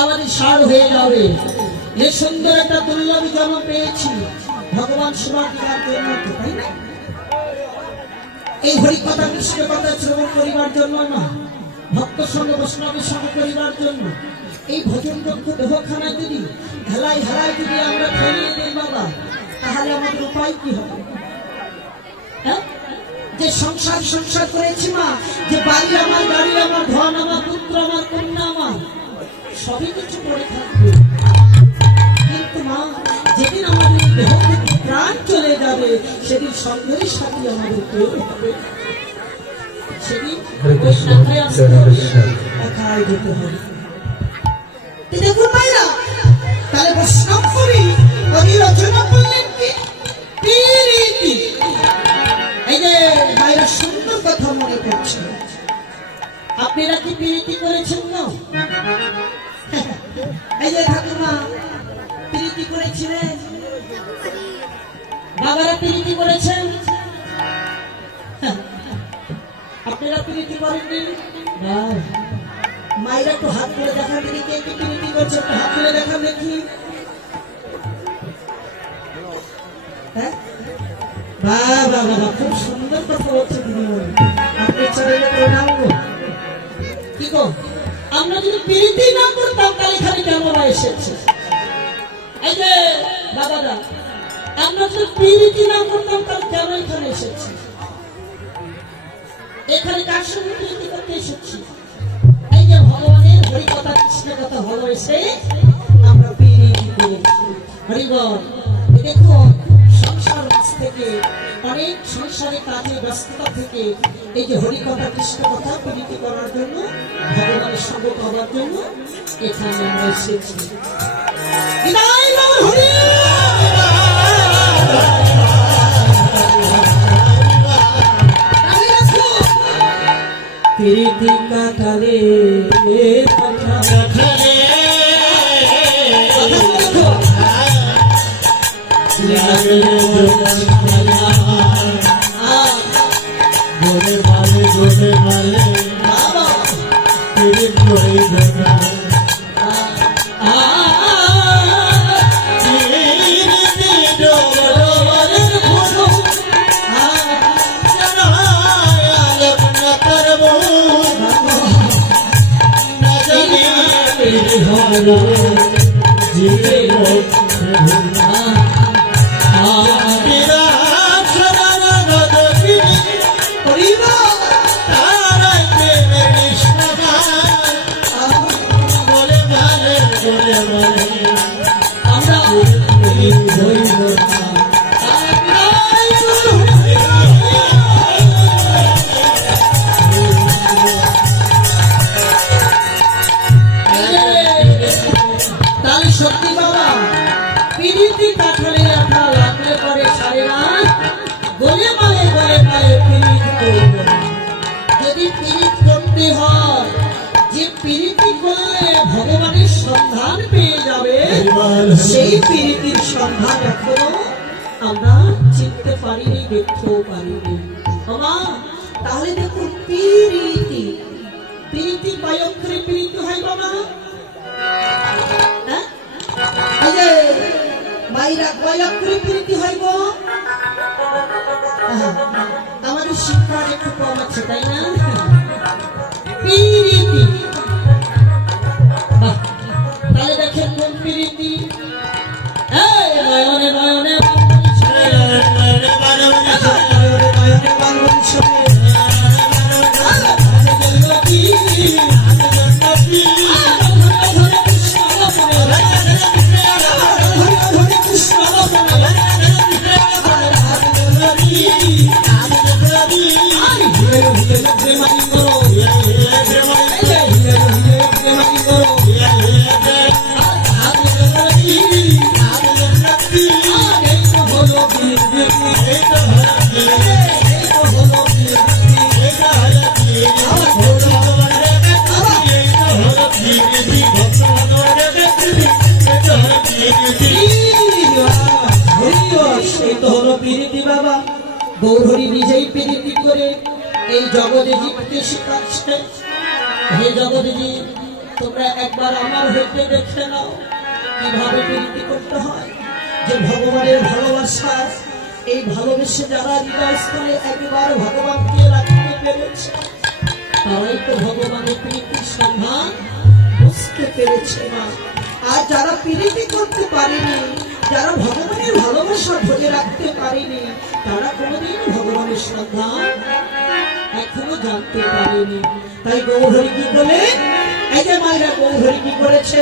আমাদের সার হয়ে যাবে। যে সুন্দর একটা দুর্লভ জন্ম পেয়েছি ভগবান সেবা দেওয়ার জন্য, তাই না? এই হরি কথা কৃষ্ণ কথা শ্রবণ করিবার জন্য না, ভক্ত সঙ্গে বৈষ্ণবের সঙ্গে করিবার জন্য। এই ভজন যোগ্য দেহখানা যদি হেলায় হেলায় যদি আমরা ফেরিয়ে দিই বাবা, তাহলে আমাদের উপায় কি হবে? যে সংসার সংসার করেছি মা, যে বাড়ি আমার, গাড়ি আমার, ধন আমার, পুত্র আমার, কন্যা আমার, সবই কিছু পড়ে থাকবে। কিন্তু মা, যেদিন আমাদের দেহ থেকে প্রাণ চলে যাবে, সেদিন সঙ্গের সাথে আমাদের কেউ হবে, সেদিন কোথায় যেতে হবে? দেখুন ভাইরা, তাহলে বৈষ্ণব কবি রচনা করলেন কি প্রীতি। এই যে ভাইরা সুন্দর কথা মনে করছে, আপনারা কি প্রীতি করেছেন না? এই যে ঠাকুমা প্রীতি করেছিলেন, বাবারা প্রীতি করেছেন, আপনারা প্রীতি করেননি? মায়েরা একটু হাত তুলে দেখা দেখি, কে কে প্রীতি করছে, একটু হাত তুলে দেখা দেখি। বাবা বাবা, খুব সুন্দর কথা বলছে দিদিমণি, আপনি চাইলে প্রণাম। কি গো, আমরা যদি প্রীতি না করতাম তাহলে এখানে কেমন এসেছে? এই যে বাবারা, আমরা যদি প্রীতি না করতাম তাহলে কেন এখানে এসেছি? এখানে কার সঙ্গে প্রীতি করতে এসেছি? এই যে ভগবানের হরি কথা কৃষ্ণ কথা ভালোবেসে আমরা প্রীতি করেছি। হরিবল। দেখো, সংসার থেকে অনেক সংসারে কাজে ব্যস্ততা থেকে এই যে হরি কথা কৃষ্ণ কথা প্রীতি করার জন্য, ভগবানের সঙ্গ পাওয়ার জন্য এখানে আমরা এসেছি। প্রীতি কাটালে সত্যি বাবা, প্রীতি কাঠালে আপনার লাগলে পরে সারে রাত গলে মায়ে প্রীতি করব। যদি প্রীতি করতে হয়, যে প্রীতি করলে ভগবানের সন্ধান পেয়ে যাবে, সেই প্রীতির সন্ধান এখনো আমরা চিনতে পারিনি, দেখতেও পারিনি। বাবা, তাহলে দেখুন প্রীতি, প্রীতি কয়ক্ষরে প্রীতি হয় বাবা? মাইরা কয়ক্ষরে প্রীতি হয় গো? আমাদের শিক্ষার একটু কম আছে, তাই না? প্রীতি, তাহলে দেখেন কোন প্রীতি? নয়নে নয়নে গৌরহরি নিজেই প্রীতি করে এই জগতে জীবকে শিখাচ্ছে। হে জগতে জীব, তোমরা একবার আমার হইতে দেখে নাও কিভাবে প্রীতি করতে হয়। যে ভগবানের ভালোবাসা, এই ভালোবেসে যারা হৃদয়স্থলে একবার ভগবানকে রাখতে পেরেছে তারাই তো ভগবানের প্রীতির সন্ধান বুঝতে পেরেছে না। আর যারা প্রীতি করতে পারেনি, যারা ভগবানের ভালোবাসা ধরে রাখতে পারেনি, তারা কোনোদিন ভগবানের সন্ধান এখনো জানতে পারেনি। তাই গৌহরি কি বলে, এই যে মায়েরা গৌহরি কি করেছে,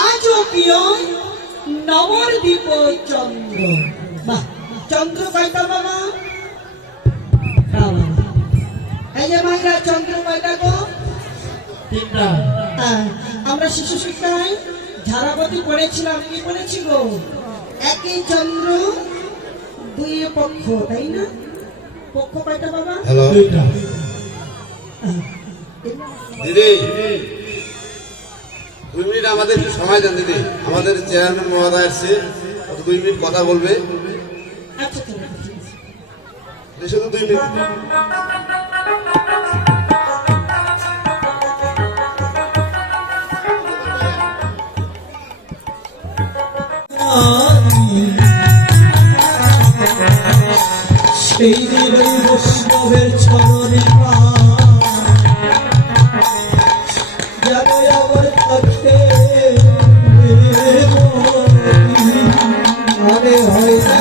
আজও প্রিয় নবদ্বীপ চন্দ্র। বাহ, চন্দ্র কয়টা বাবা? এই যে মাইরা চন্দ্র কয়টা গো? তিনটা। আমরা শিশু শিক্ষায় ধারাবতী পড়েছিলাম, কি পড়েছি গো? একই চন্দ্র দুই পক্ষ, তাই না? পক্ষ কয়টা বাবা? দিদি 2 মিনিট আমাদের একটু সময় দেন দিদি, আমাদের চেয়ারম্যান মহোদয় আসছে, 2 মিনিট কথা বলবে। আচ্ছা শুধু 2 মিনিট। সেই বৈষ্ণবের চরণে মনে হয় না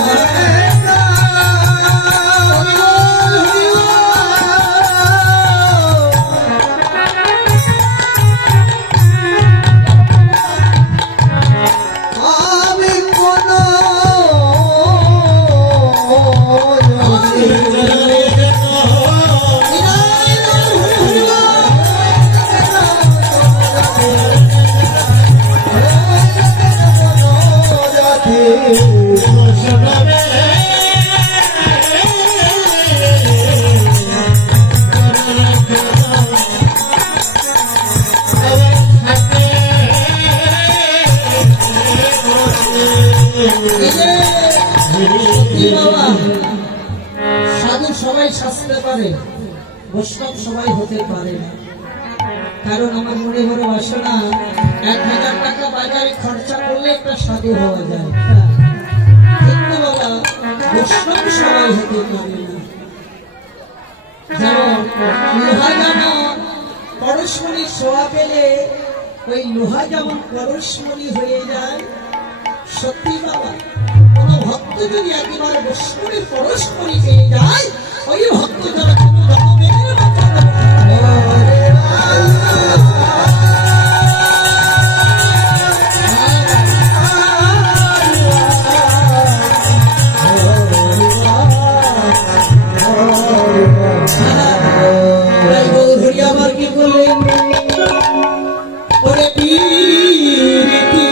সাধু সবাই সাজতে পারে, বৈষ্ণব সবাই হতে পারে না। কারণ আমার মনে মনে বাসনা 1000 টাকা বাজারে খরচা করলে একটা সাধু হওয়া যায়, কিন্তু বাবা বৈষ্ণব সবাই হতে পারে না। যেমন লোহা যেমন পরশমণি ছোঁয়া পেলে ওই লোহা যেমন পরশমণি হয়ে যায়, সত্যি বাবা কোন ভক্ত যদি একেবারে বৈষ্ণবের পরশমণি পেয়ে যায়, ওই ভক্ত যারা কোনো রকমের বাঁচাতে পারে না। তাই গৌরী আবার কি বললেন, ওরে বীরতি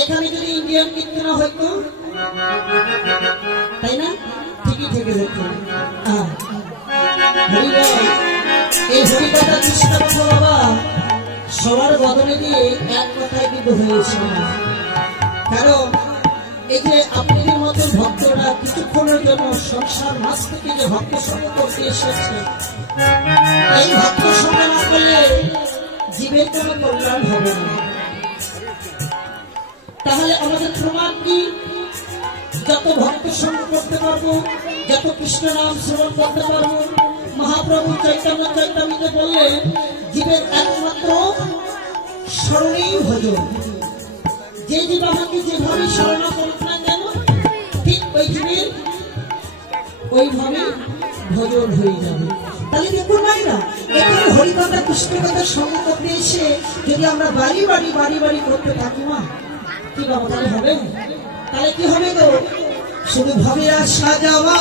এখানে যদি ইন্ডিয়ান নৃত্য না হইতো, তাই না? ঠিকই থেকে যেত। এই হরিকথা কৃষ্ণ কথা বাবা সবার বদলে দিয়ে এক কথায় কিন্তু হয়েছে না। কারণ এই যে আপনাদের মতো ভক্তরা কিছুক্ষণের জন্য সংসার মাস থেকে যে ভক্ত সঙ্গ করতে এসেছে, এই ভক্ত সঙ্গ না করলে জীবের কোনো কল্যাণ হবে না। তাহলে আমাদের প্রমাণ কি? যত ভক্ত সঙ্গ করতে পারবো, যত কৃষ্ণ নাম শ্রবণ করতে পারবো, মহাপ্রভু চৈতন্য চৈতন্যকে বললেন জীবের একমাত্র স্মরণেই ভজন। যে জীব আমাকে যেভাবে স্মরণ করুক না কেন, ঠিক ওই জীবের ওইভাবে ভজন হয়ে যাবে। তাহলে দেখুন ভাইরা, এখানে হরিকথা কৃষ্ণ কথা সঙ্গ করতে এসে যদি আমরা বাড়ি বাড়ি বাড়ি বাড়ি করতে থাকি মা, কি বাবা তাহলে হবে? তাহলে কি হবে গো? শুধু ভাবে আর সাজাওয়া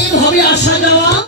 এইভাবে আসা যাওয়া